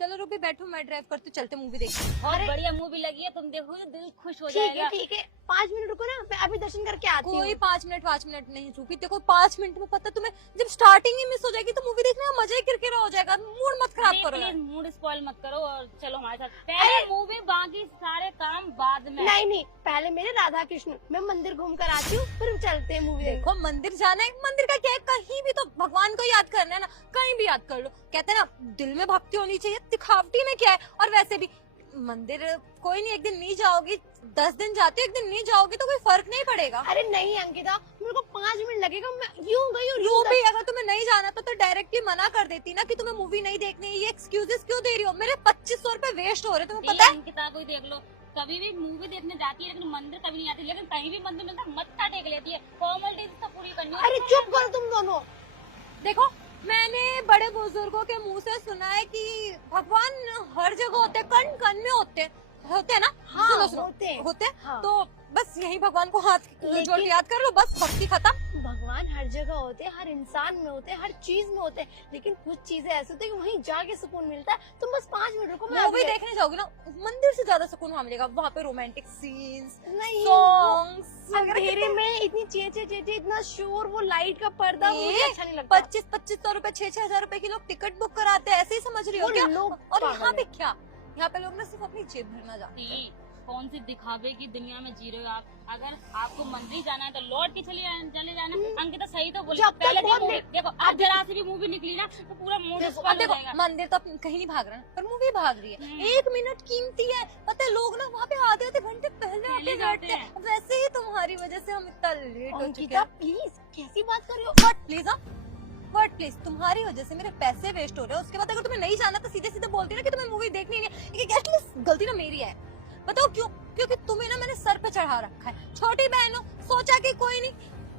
चलो रूबी बैठो, मैं ड्राइव करती हूँ, चलते मूवी देखते हैं। बहुत बढ़िया मूवी लगी है, तुम देखो दिल खुश हो जाएगा। ठीक है 5 मिनट रुको ना, मैं अभी दर्शन करके आती हूँ। कोई 5 मिनट नहीं रूबी, देखो 5 मिनट में पता तुम्हें, जब स्टार्टिंग ही मिस हो जाएगी तो मूवी देखने का मजा ही किरकिरा हो जाएगा। मूड मत खराब करो यार। मूड स्पॉइल मत करो और चलो हमारे साथ। पहले मूवी, बाकी सारे काम बाद में। नहीं, पहले मेरे राधा कृष्ण, मैं मंदिर घूम कर आती हूँ, फिर चलते हैं मूवी। देखो मंदिर जाना है, मंदिर का क्या है, कहीं भी तो भगवान को याद करना है ना, कहीं भी याद कर लो। कहते हैं ना दिल में भक्ति होनी चाहिए, दिखावटी में क्या है। और वैसे भी मंदिर कोई नहीं, एक दिन नहीं जाओगी, 10 दिन जाते हो, एक दिन नहीं जाओगी तो कोई फर्क नहीं पड़ेगा। अरे नहीं अंकिता, मेरे को 5 मिनट लगेगा, मैं यूं गई और यूं भी अगर तुम्हें नहीं जाना तो डायरेक्टली मना कर देती ना कि तुम्हें मूवी नहीं देखनी है। ये एक्सक्यूजेस क्यों दे रही हो? मेरे 2500 रुपए वेस्ट हो रहे, तुम्हें पता है? अंकिता को ही देख लो, कभी भी मूवी देखने जाती है लेकिन मंदिर कभी नहीं आती, लेकिन कहीं भी मंदिर मिलता है मत्था टेक लेती है। फॉर्मेलिटीज तो पूरी करनी है। अरे चुप करो तुम दोनों। देखो मैंने बड़े बुजुर्गों के मुंह से सुना है कि भगवान हर जगह होते, कण कण में होते हैं ना। हाँ, सुनो, होते हैं। हाँ। तो बस यही भगवान को हाथ जोड़ के याद कर लो, बस भक्ति खत्म। भगवान हर जगह होते हैं, हर इंसान में होते हैं, हर चीज में होते हैं, लेकिन कुछ चीजें ऐसी होती है कि वहीं जाके सुकून मिलता है। तुम बस 5 मिनट रुको, मैं मूवी अभी- देखने जाओगी ना, मंदिर से ज्यादा सुकून वहाँ मिलेगा। वहाँ पे रोमांटिक सीन्स, नहीं, सॉन्ग्स, अंधेरे में इतनी चेचे इतना शोर, वो लाइट का पर्दा, वो मुझे अच्छा नहीं लगता। 2500 रुपए, 6,000 रुपए की लोग टिकट बुक कराते हैं, ऐसे ही समझ रही हो वो क्या? लोग और पागल यहाँ पे हैं। क्या, यहाँ पे लोग ना सिर्फ अपनी जेब भरना जानते हैं। कौन सी दिखावे की दुनिया में जी रहे हो आप? अगर आपको मंदिर जाना है तो लौट के चले जाना। अंकिता सही तो बोली। जब तक पहले बहुत देखो, अब जरा सी भी मूवी निकली ना तो पूरा मूड अब स्पॉइल हो देखो जाएगा। मंदिर तो कहीं नहीं भाग रहा है, पर मूवी भाग रही है। 1 मिनट कीमती है, पता है लोग ना वहाँ पे आधे घंटे पहले आके जाते बैठते हैं। वैसे ही तुम्हारी वजह से हम इतना लेट हो चुके अंकिता हैं। प्लीज कैसी बात कर रही हो? बट प्लीज तुम्हारी वजह से मेरे पैसे वेस्ट हो रहे हैं। उसके बाद अगर तुम्हें नहीं जाना तो सीधे सीधे बोलती ना कि तुम्हें मूवी देखनी नहीं है। ये एक्चुअली गलती ना मेरी है, बताओ क्यों? क्योंकि तुम्हें ना मैंने सर पे चढ़ा रखा है। छोटी बहन हो, सोचा कि कोई नहीं,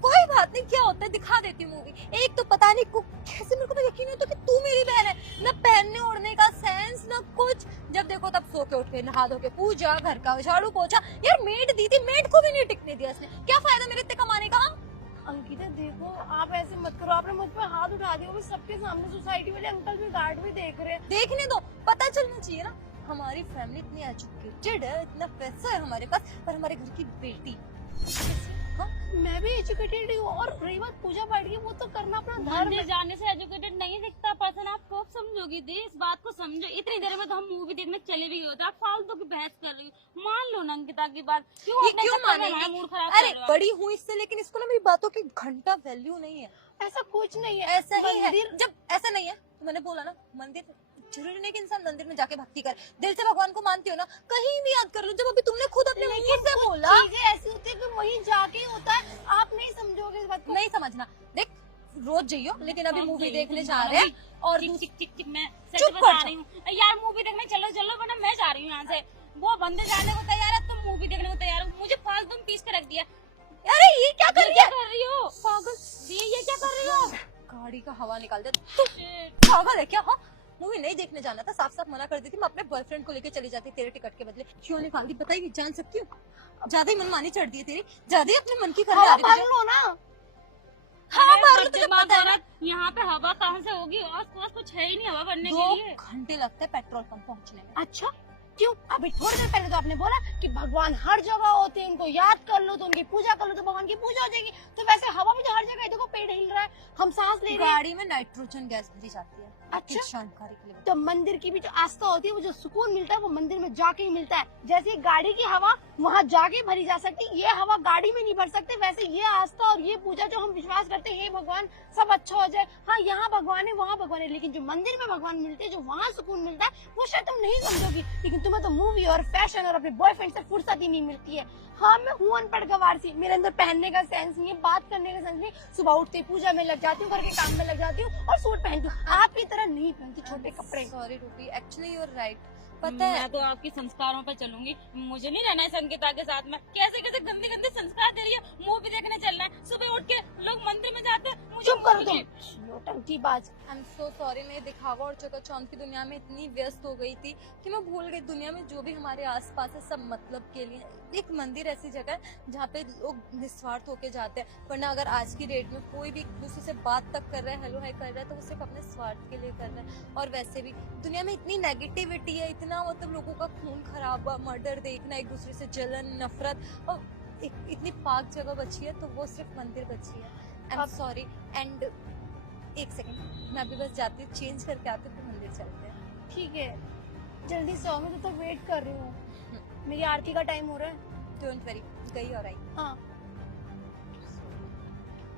कोई बात नहीं, क्या होता है दिखा देती मूवी। एक तो पता नहीं कैसे मेरे को तो यकीन नहीं होता कि तू मेरी बहन है। ना पहनने ओढ़ने का सेंस, ना कुछ। जब देखो तब सो के उठ के नहा धो के पूजा, घर का झाड़ू पोछा। यार मेड दी थी, मेड को भी नहीं टिकने दिया इसने। क्या फायदा मेरे इतने कमाने का? अंकिता देखो, आप ऐसे मत करो, आपने मुझ पर हाथ उठा दिया, वो सबके सामने सोसाइटी वाले अंकल भी गार्ड भी देख रहे हैं। देखने दो, पता चलना चाहिए ना। हमारी फैमिली इतनी एजुकेटेड है, इतना पैसा है हमारे पास, पर हमारे घर की बेटी हाँ? मैं भी एजुकेटेड हूँ, और रही बात पूजा पाठ की, वो तो करना अपना धर्म मंदिर है। जाने से एजुकेटेड नहीं दिखता पर्सन। आप कब समझोगी दी, इस बात को समझो। इतनी देर में तो हम मूवी देखने चले भी गए, आप फालतू की बहस कर रही हो। मान लो ना अंकिता की बात। क्यों ये अपने क्यों चक्कर में मानेंगे? हमारा मूड खराब अरे कर रहे हो? बड़ी हूँ इससे, लेकिन इसको ना मेरी बातों की घंटा वैल्यू नहीं है। ऐसा कुछ नहीं है, ऐसा ही है। मंदिर जब ऐसा नहीं है तो मैंने बोला ना, मंदिर जरूरी नहीं कि इंसान मंदिर में जाके भक्ति करे। दिल से भगवान को मानती हो ना, कहीं भी याद कर लो। जब अभी तुमने खुद अपने मुंह से बोला, चीजें ऐसी होती है कि वहीं जाके ही होता है। आप नहीं समझोगे इस बात को। नहीं समझना। देख रोज जाइयो, लेकिन अभी हम मूवी जाइए, देखने तुम जा जाओ रहे हैं। भी। और चिक मैं सच चुप बता कर रही हूँ यार, मूवी देखने चलो वरना मैं जा रही हूँ यहाँ से। वो बंदे जाने को तैयार है, तुम मूवी देखने को तैयार हो। मुझे फालतू में पीस के रख दिया। अरे ये क्या कर क्या कर रही हो पागल? ये क्या कर रही हो? गाड़ी का हवा निकाल दे। तू पागल है क्या? हाँ मूवी नहीं देखने जाना था, साफ साफ मना कर दी थी। मैं अपने बॉयफ्रेंड को लेके चली जाती तेरे टिकट के बदले। क्यों निकाल दी बताइए? जान सकती हूँ? ज्यादा ही मनमानी चढ़ दी है तेरी, ज्यादा ही अपने मन की करने हवा लगी भर तुझे। लो ना। हाँ अरे मार लो, तुझे दिमाग पता है ना। औरत, यहाँ पे हवा कहाँ से होगी? आस पास कुछ है ही नहीं हवा भरने 2 के लिए। घंटे लगते हैं पेट्रोल पंप पहुँचने में। अच्छा क्यों? अभी थोड़ी देर पहले तो आपने बोला कि भगवान हर जगह होते हैं, उनको याद कर लो तो उनकी पूजा कर लो तो भगवान की पूजा हो जाएगी। तो वैसे हवा भी तो हर जगह है। देखो पेड़ हिल रहा है, हम सांस ले रहे हैं। गाड़ी में नाइट्रोजन गैस भरी जाती है। अच्छा। आपकी जानकारी के लिए बता। तो मंदिर की भी जो आस्था होती है, वो जो सुकून मिलता है, वो मंदिर में जाके ही मिलता है। जैसे गाड़ी की हवा वहाँ जाके भरी जा सकती, ये हवा गाड़ी में नहीं भर सकते। वैसे ये आस्था और ये पूजा जो हम विश्वास करते हैं, हे भगवान सब अच्छा हो जाए, हाँ यहाँ भगवान है वहाँ भगवान है, लेकिन जो मंदिर में भगवान मिलते हैं, जो वहाँ सुकून मिलता है, वो शायद तुम नहीं समझोगी। लेकिन तुम्हें तो मूवी और फैशन और अपने बॉयफ्रेंड से फुर्सत ही नहीं मिलती है। हाँ मैं हूँ अनपढ़ गवार सी, मेरे अंदर पहनने का सेंस नहीं है, बात करने का सेंस नहीं। सुबह उठते ही पूजा में लग जाती हूँ, घर के काम में लग जाती हूँ और सूट पहनती हूँ। आपकी तरह नहीं पहनती छोटे कपड़े। Sorry Ruby, actually you are right. पता है। मैं तो आपके संस्कारों पे चलूंगी, मुझे नहीं रहना है संगीता के साथ में। कैसे कैसे गंदे गंदे संस्कार दे रही है। मूवी देखने चलना है, सुबह उठ के लोग मंदिर में जाते हैं, मुझे चुप करो मुझे- तुम, नौटंकी बाज। आई एम सो सॉरी, मैं दिखावा और चकाचौंध की दुनिया में इतनी व्यस्त हो गई थी कि मैं भूल गई दुनिया में जो भी हमारे आसपास है सब मतलब के लिए। एक मंदिर ऐसी जगह है जहाँ पे लोग निस्वार्थ होके जाते हैं, वरना अगर आज की डेट में कोई भी एक दूसरे से बात तक कर रहा है, हेलो हाय कर रहा है, तो वो सिर्फ अपने स्वार्थ के लिए कर रहा है। और वैसे भी दुनिया में इतनी नेगेटिविटी है, इतना मतलब लोगों का खून खराबा, मर्डर देखना, एक दूसरे से जलन, नफरत, और इतनी पाक जगह बची है तो वो सिर्फ मंदिर बची है। I am sorry. एंड एक सेकंड, मैं अभी बस जाती हूँ, चेंज करके आती हूँ, फिर मंदिर चलते हैं। ठीक है, जल्दी से आओ, मैं तो वेट कर रही हूँ, मेरी आरती का टाइम हो रहा है। डोंट वरी, गई और आई। हाँ।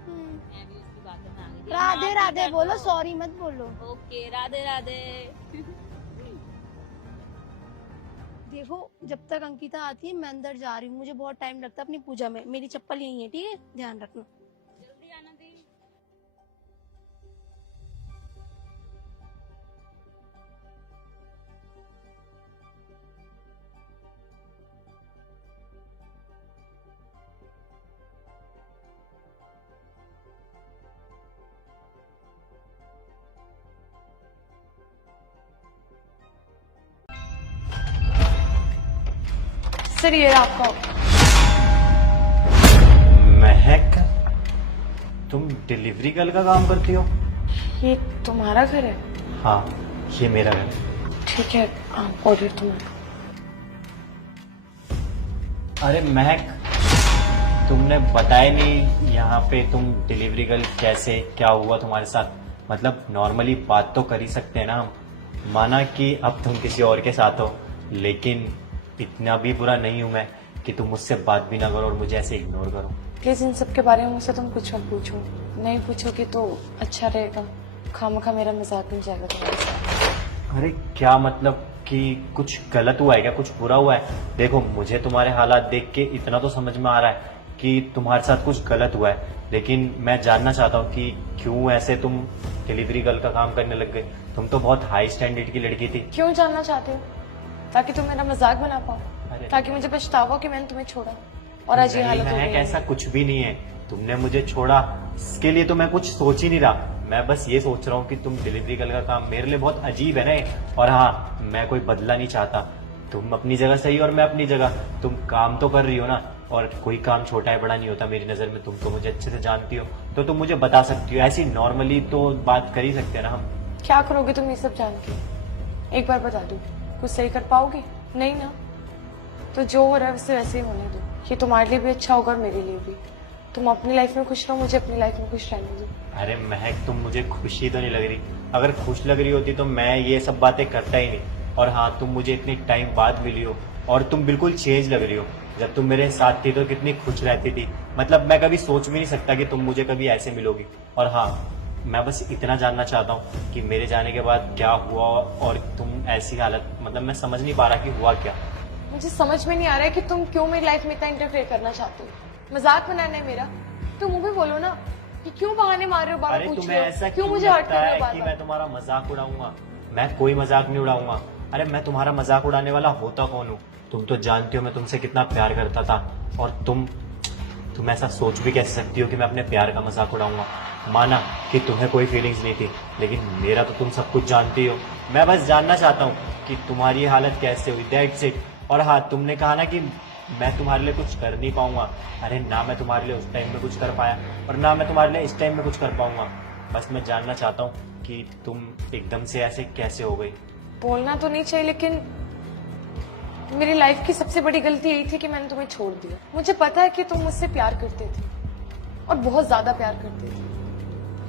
मैं भी उसकी बातों में आ गई थी। राधे माफ राधे कर बोलो, दो। सॉरी मत बोलो। ओके, राधे राधे। देखो, जब तक अंकिता आती है मैं अंदर जा रही हूँ, मुझे बहुत टाइम लगता है अपनी पूजा में। मेरी चप्पल यहीं है, ठीक है, ध्यान रखना। जल्दी आना दी। सर ये आपका। महक, तुम डिलीवरी गर्ल का काम करती हो? ये तुम्हारा घर है? हाँ, ये मेरा घर है। ठीक है, ऑर्डर तुम्हारा। अरे महक, तुमने बताया नहीं यहाँ पे तुम डिलीवरी गर्ल कैसे, क्या हुआ तुम्हारे साथ? मतलब नॉर्मली बात तो कर ही सकते हैं ना हम। माना कि अब तुम किसी और के साथ हो, लेकिन इतना भी बुरा नहीं हूं मैं कि तुम मुझसे बात भी ना करो और मुझे ऐसे इग्नोर करो। प्लीज इन सब के बारे में मुझसे तुम कुछ मत पूछो, नहीं पूछोगी तो अच्छा रहेगा। खामखा मेरा मजाक नहीं जाएगा तुम्हारे साथ। अरे क्या मतलब कि कुछ गलत हुआ है क्या, कुछ बुरा हुआ है? देखो, मुझे तुम्हारे हालात देख के इतना तो समझ में आ रहा है कि तुम्हारे साथ कुछ गलत हुआ है, लेकिन मैं जानना चाहता हूँ कि क्यों ऐसे तुम डिलीवरी गर्ल का काम करने लग गए। तुम तो बहुत हाई स्टैंडर्ड की लड़की थी। क्यों जानना चाहते हो? ताकि तुम मेरा मजाक बना पाओ, अरे ताकि मुझे पछतावा हो कि मैंने तुम्हें छोड़ा और आज ये नहीं हालत हो महक, गई ऐसा है। कुछ भी नहीं है। तुमने मुझे छोड़ा, इसके लिए तो मैं कुछ सोच ही नहीं रहा। मैं बस ये सोच रहा हूँ कि तुम डिलीवरी गर्ल का काम, मेरे लिए बहुत अजीब है ना। और हाँ, मैं कोई बदला नहीं चाहता। तुम अपनी जगह सही और मैं अपनी जगह। तुम काम तो कर रही हो ना, और कोई काम छोटा है बड़ा नहीं होता मेरी नजर में। तुम तो मुझे अच्छे से जानती हो, तो तुम मुझे बता सकती हो। ऐसी नॉर्मली तो बात कर ही सकते हैं ना हम। क्या करोगे तुम ये सब जान के? एक बार बता दो, कुछ सही कर पाओगे? नहीं ना, तो जो हो रहा है वैसे वैसे ही होने दो। ये तुम्हारे लिए भी अच्छा होगा और मेरे लिए भी। तुम अपनी लाइफ में खुश रहो, मुझे अपनी लाइफ में खुश रहने दो। अरे महक, तुम मुझे खुशी तो नहीं लग रही। अगर खुश लग रही होती तो मैं ये सब बातें करता ही नहीं। और हाँ, तुम मुझे इतनी टाइम बाद मिली हो और तुम बिल्कुल चेंज लग रही हो। जब तुम मेरे साथ थी तो कितनी खुश रहती थी। मतलब मैं कभी सोच भी नहीं सकता कि तुम मुझे कभी ऐसे मिलोगी। और हाँ, मैं बस इतना जानना चाहता हूँ कि मेरे जाने के बाद क्या हुआ और तुम ऐसी हालत, मतलब मैं समझ नहीं पा रहा कि हुआ क्या। मुझे समझ में नहीं आ रहा है कि तुम क्यों मेरी लाइफ में इतना इंटरफेयर करना चाहते हो। मजाक बनाना है मेरा? तुम वो भी बोलो ना कि क्यों बहाने मार रहे हो, बार अरे पूछ तुम्हें रहे ऐसा हो, क्यों मुझे हर्ट लगता कर रहे है हो कि बार मैं तुम्हारा मजाक उड़ाऊंगा? मैं कोई मजाक नहीं उड़ाऊंगा। अरे मैं तुम्हारा मजाक उड़ाने वाला होता कौन हूँ? तुम तो जानती हो मैं तुमसे कितना प्यार करता था। और तुम ऐसा सोच भी कैसे सकती हो कि मैं अपने प्यार का मजाक उड़ाऊंगा? माना कि तुम्हें कोई फीलिंग्स नहीं थी, लेकिन मेरा तो तुम सब कुछ जानती हो। मैं बस जानना चाहता हूँ कि तुम्हारी हालत कैसे हुई, दैट्स इट। और हाँ, तुमने कहा ना कि मैं तुम्हारे लिए कुछ कर नहीं पाऊंगा। अरे ना, मैं तुम्हारे लिए उस टाइम में कुछ कर पाया और ना मैं तुम्हारे लिए इस टाइम में कुछ कर पाऊंगा। बस मैं जानना चाहता हूँ कि तुम एकदम से ऐसे कैसे हो गई। बोलना तो नहीं चाहिए, लेकिन मेरी लाइफ की सबसे बड़ी गलती यही थी कि मैंने तुम्हें छोड़ दिया। मुझे पता है कि तुम मुझसे प्यार करते थे और बहुत ज्यादा प्यार करते थे,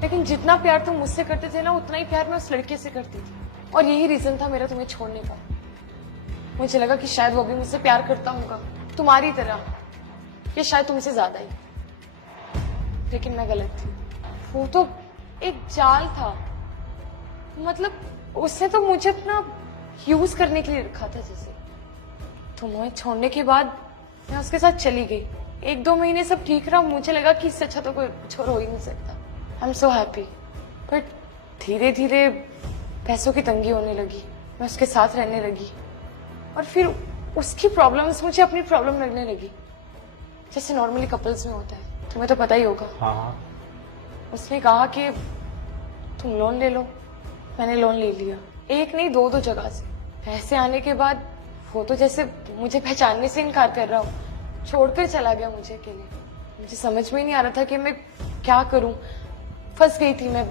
लेकिन जितना प्यार तुम मुझसे करते थे ना, उतना ही प्यार मैं उस लड़के से करती थी। और यही रीजन था मेरा तुम्हें छोड़ने का। मुझे लगा कि शायद वो भी मुझसे प्यार करता होगा तुम्हारी तरह, या शायद तुमसे ज्यादा ही। लेकिन मैं गलत थी। वो तो एक जाल था। मतलब उसने तो मुझे अपना यूज करने के लिए रखा था। जैसे तुम्हें छोड़ने के बाद मैं उसके साथ चली गई। 1-2 महीने सब ठीक रहा। मुझे लगा कि इससे अच्छा तो कोई छोड़ हो ही नहीं सकता। I am so happy. But धीरे धीरे पैसों की तंगी होने लगी। मैं उसके साथ रहने लगी। और फिर उसकी प्रॉब्लम्स मुझे अपनी प्रॉब्लम लगने लगी, जैसे नॉर्मली कपल्स में होता है, तुम्हें तो पता ही होगा। हाँ हाँ। उसने कहा कि तुम लोन ले लो। मैंने लोन ले लिया, एक नहीं दो जगह से। पैसे आने के बाद वो तो जैसे मुझे पहचानने से इनकार कर रहा हो, छोड़कर चला गया मुझे अकेले। मुझे समझ में ही नहीं आ रहा था कि मैं क्या करूं। फंस गई थी मैं,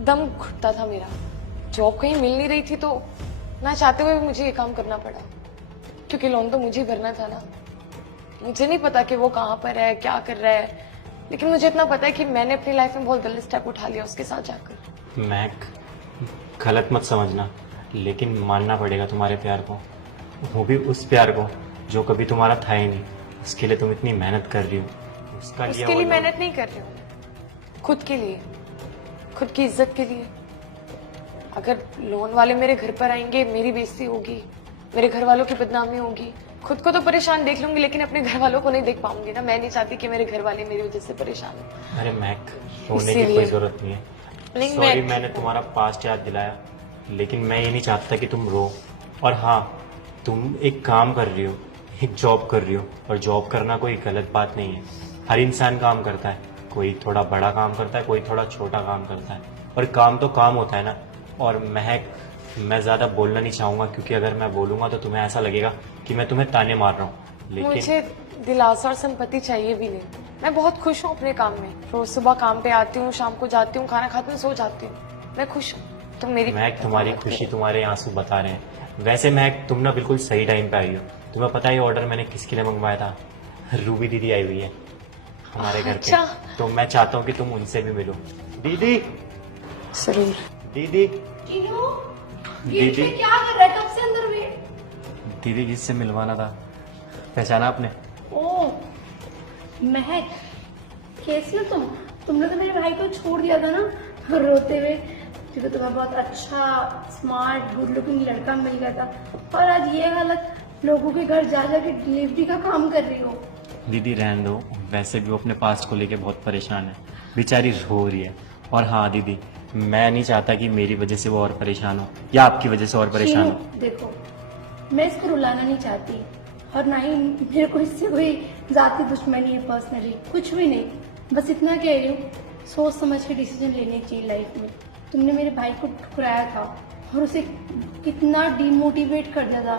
दम घुटता था मेरा। जॉब कहीं मिल नहीं रही थी तो ना चाहते हुए भी मुझे ये काम करना पड़ा, क्योंकि लोन तो मुझे ही भरना था ना। मुझे नहीं पता कि वो कहाँ पर है, क्या कर रहा है, लेकिन मुझे इतना पता है कि मैंने अपनी लाइफ में बहुत गलत स्टेप उठा लिया उसके साथ जाकर। मैक, गलत मत समझना, लेकिन मानना पड़ेगा तुम्हारे प्यार को, वो भी उस प्यार को जो कभी तुम्हारा था ही नहीं। उसके लिए तुम इतनी मेहनत कर रही हो, उसका लिया उसके हुआ लिए लोन- मेहनत नहीं कर रही हूँ, खुद के लिए, खुद की इज्जत के लिए। अगर लोन वाले मेरे घर पर आएंगे, मेरी बेइज्जती होगी, मेरे घर वालों की बदनामी होगी। खुद को तो परेशान देख लूंगी, लेकिन अपने घर वालों को नहीं देख पाऊंगी ना। मैं नहीं चाहती कि मेरे घर वाले मेरी वजह से परेशान हो। अरे मैक, रोने की इसीलिए- कोई जरूरत नहीं है। नहीं, सॉरी, मैं- मैंने तुम्हारा पास्ट याद दिलाया, लेकिन मैं ये नहीं चाहता कि तुम रो। और हाँ, तुम एक काम कर रही हो, एक जॉब कर रही हो, और जॉब करना कोई गलत बात नहीं है। हर इंसान काम करता है, कोई थोड़ा बड़ा काम करता है, कोई थोड़ा छोटा काम करता है, और काम तो काम होता है ना। और मैं ज़्यादा बोलना नहीं चाहूँगा, क्योंकि अगर मैं बोलूँगा तो तुम्हें ऐसा लगेगा कि मैं तुम्हें ताने मार रहा हूँ। लेकिन मुझे दिलासा और संपत्ति चाहिए भी नहीं। मैं बहुत खुश हूँ अपने काम में। रोज सुबह काम पे आती हूँ, शाम को जाती हूँ, खाना खाती हूँ, सो जाती हूँ। मैं खुश हूँ। तुम मेरी महक, तुम्हारी खुशी तुम्हारे आंसू बता रहे हैं। वैसे महक, तुम ना बिल्कुल सही टाइम पे आई हो। तुम्हें पता है ऑर्डर मैंने किसके लिए मंगवाया था? रूबी दीदी आई हुई है हमारे घर पे, अच्छा। तो मैं चाहता हूँ कि तुम उनसे भी मिलो। दीदी, जरूर। दीदी, ये दीदी, क्या कर रहा है? कब से अंदर हुए? दीदी जिससे मिलवाना था। पहचाना आपने? ओ महक, कैसी हो तुम? तुमने तो मेरे भाई को छोड़ दिया था ना रोते हुए, क्योंकि तुम्हें बहुत अच्छा स्मार्ट गुड लुकिंग लड़का मिल गया था, और आज ये हालत, लोगों के घर जा जाके डिलीवरी का काम कर रही हो। दीदी रहने दो, वैसे भी वो अपने पास्ट को लेके बहुत परेशान है, बेचारी रो रही है। और हाँ दीदी, मैं नहीं चाहता कि मेरी वजह से वो और परेशान हो, या आपकी वजह से और परेशान हो। शीनू, देखो, मैं इसको रुलाना नहीं चाहती, और ना ही मेरे को इससे कोई जाति दुश्मनी है पर्सनली, कुछ भी नहीं। बस इतना कह रही हूँ, सोच समझ के डिसीजन लेने चाहिए लाइफ में। तुमने मेरे भाई को ठुकराया था और उसे कितना डिमोटिवेट कर दिया था।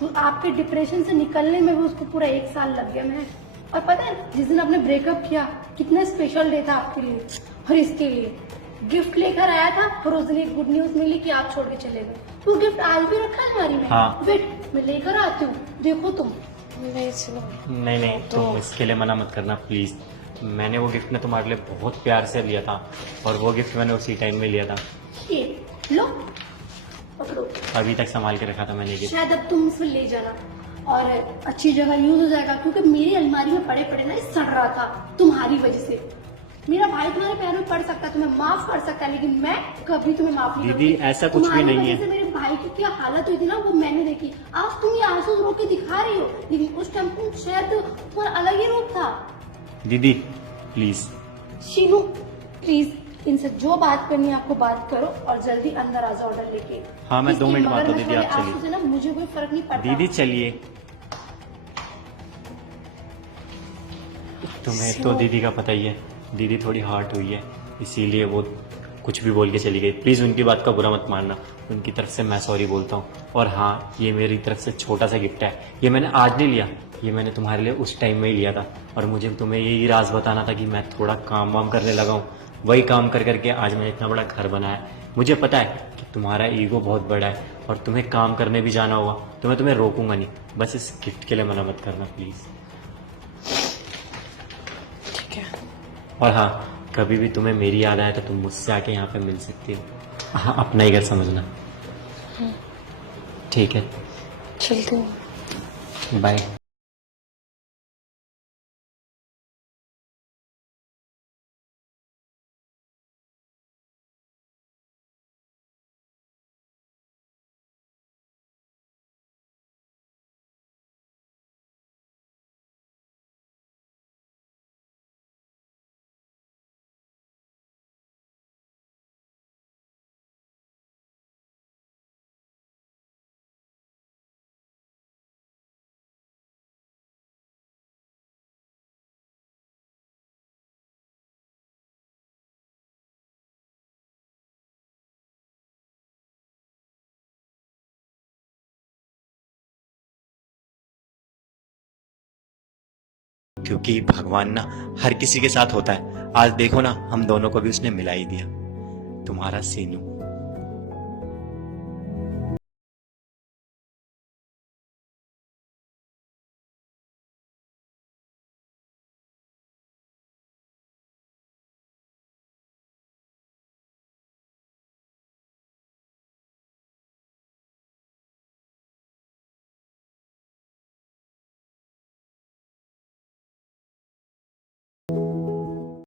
तो आपके डिप्रेशन से निकलने में भी उसको पूरा 1 साल लग गया। मैं, और पता है जिस दिन आपने ब्रेकअप किया, कितना स्पेशल डे था आपके लिए और इसके लिए। गिफ्ट लेकर आया था और उस दिन एक गुड न्यूज मिली कि आप छोड़ के चले गए। वो गिफ्ट आज भी रखा है हमारी में। हाँ। वेट, मैं लेकर आती हूँ, देखो तुम। नहीं सुनो, नहीं नहीं, तुम इसके लिए मना मत करना प्लीज। मैंने वो गिफ्ट ना तुम्हारे लिए बहुत प्यार से लिया था, और वो गिफ्ट मैंने उसी टाइम में लिया था। ये लो, पकड़ो। अभी तक संभाल के रखा था मैंने गिफ्ट। शायद अब तुम उसे ले जाना और अच्छी जगह यूज हो जाएगा, क्योंकि मेरी अलमारी में पड़े पड़े ना ये सड़ रहा था तुम्हारी वजह से। मेरा भाई तुम्हारे पैरों में पड़ सकता है, तुम्हें माफ कर सकता है, लेकिन मैं कभी तुम्हें माफ नहीं दीदी, करूंगी। ऐसा कुछ भी तुम्हारी नहीं वजह है। से मेरे भाई की क्या हालत हुई थी ना, वो मैंने देखी। आज तुम ये आंसू रो के दिखा रही हो, लेकिन उस टाइम तुम शायद तुम्हारा अलग ही रूप था। दीदी प्लीज। शीनू, प्लीज इनसे जो बात करनी है आपको बात करो, और जल्दी अंदर आ जाओ ऑर्डर लेके। हाँ, मैं 2 इसके मिनट में आता हूँ, मगरमच्छ दीदी, आप वाले चलिए। आंसू से ना मुझे कोई फर्क नहीं पड़ता। दीदी चलिए। तुम्हें तो दीदी का पता ही है, दीदी थोड़ी हर्ट हुई है, इसीलिए वो कुछ भी बोल के चली गई। प्लीज़ उनकी बात का बुरा मत मानना, उनकी तरफ से मैं सॉरी बोलता हूँ। और हाँ, ये मेरी तरफ से छोटा सा गिफ्ट है, ये मैंने आज नहीं लिया, ये मैंने तुम्हारे लिए उस टाइम में ही लिया था। और मुझे तुम्हें यही राज बताना था कि मैं थोड़ा काम वाम करने लगा हूँ, वही काम कर करके आज मैंने इतना बड़ा घर बनाया। मुझे पता है कि तुम्हारा ईगो बहुत बड़ा है और तुम्हें काम करने भी जाना होगा, तो मैं तुम्हें रोकूंगा नहीं। बस इस गिफ्ट के लिए मना मत करना प्लीज़। ठीक है। और हाँ, कभी भी तुम्हें मेरी याद आए तो तुम मुझसे आके यहाँ पे मिल सकती हो। हाँ, अपना ही घर समझना। ठीक है, चलती हूँ। बाय। क्योंकि भगवान ना हर किसी के साथ होता है। आज देखो ना, हम दोनों को भी उसने मिला ही दिया, तुम्हारा सीनू।